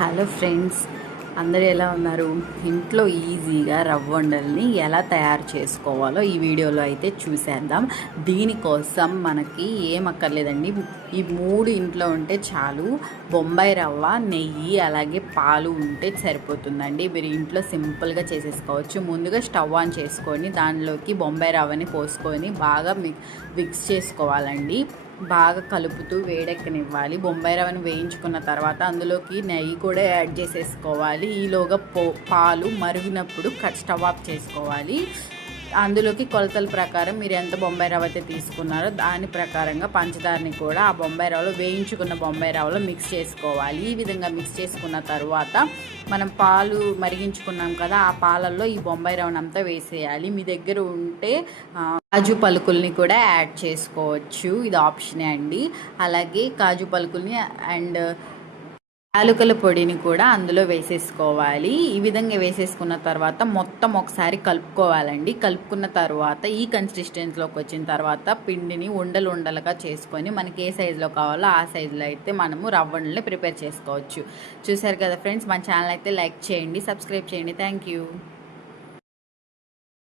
Hello friends, అందరూ ఎలా ఉన్నారు? ఇంట్లో ఈజీగా రవ్వ ఉండల్ని ఎలా తయారు చేసుకోవాలో ఈ వీడియోలో అయితే చూసేద్దాం. దీనికోసం మనకి ఏం అక్కర్లేదండి, ఈ మూడు ఇంట్లో ఉంటే చాలు. బొంబాయి రవ్వ, నెయ్యి, అలాగే పాలు ఉంటే సరిపోతుందండి. మీరు ఇంట్లో సింపుల్గా చేసేసుకోవచ్చు. ముందుగా స్టవ్ ఆన్ చేసుకొని దానిలోకి బొంబాయి రవ్వని పోసుకొని బాగా మిక్స్ చేసుకోవాలండి. బాగా కలుపుతూ వేడెక్కనివ్వాలి. బొంబాయి రవ్వను వేయించుకున్న తర్వాత అందులోకి నెయ్యి కూడా యాడ్ చేసేసుకోవాలి. ఈలోగా పాలు మరిగినప్పుడు స్టవ్ ఆఫ్ చేసుకోవాలి. అందులోకి కొలతల ప్రకారం మీరు ఎంత బొంబాయి రవ్వ అయితే తీసుకున్నారో దాని ప్రకారంగా పంచదారని కూడా ఆ బొంబాయి రవ్వలో వేయించుకున్న బొంబాయి రవ్వలో మిక్స్ చేసుకోవాలి. ఈ విధంగా మిక్స్ చేసుకున్న తర్వాత మనం పాలు మరిగించుకున్నాం కదా, ఆ పాలల్లో ఈ బొంబాయి రవ్వనంతా వేసేయాలి. మీ దగ్గర ఉంటే కాజు పలుకుల్ని కూడా యాడ్ చేసుకోవచ్చు, ఇది ఆప్షనే అండి. అలాగే కాజు పలుకుల్ని అండ్ యాలకుల పొడిని కూడా అందులో వేసేసుకోవాలి. ఈ విధంగా వేసేసుకున్న తర్వాత మొత్తం ఒకసారి కలుపుకోవాలండి. కలుపుకున్న తర్వాత ఈ కన్సిస్టెన్సీలోకి వచ్చిన తర్వాత పిండిని ఉండలు ఉండలుగా చేసుకొని మనకి ఏ సైజులో కావాలో ఆ సైజులో అయితే మనము రవ్వని ప్రిపేర్ చేసుకోవచ్చు. చూసారు కదా ఫ్రెండ్స్, మన ఛానల్ అయితే లైక్ చేయండి, సబ్స్క్రైబ్ చేయండి. Thank you.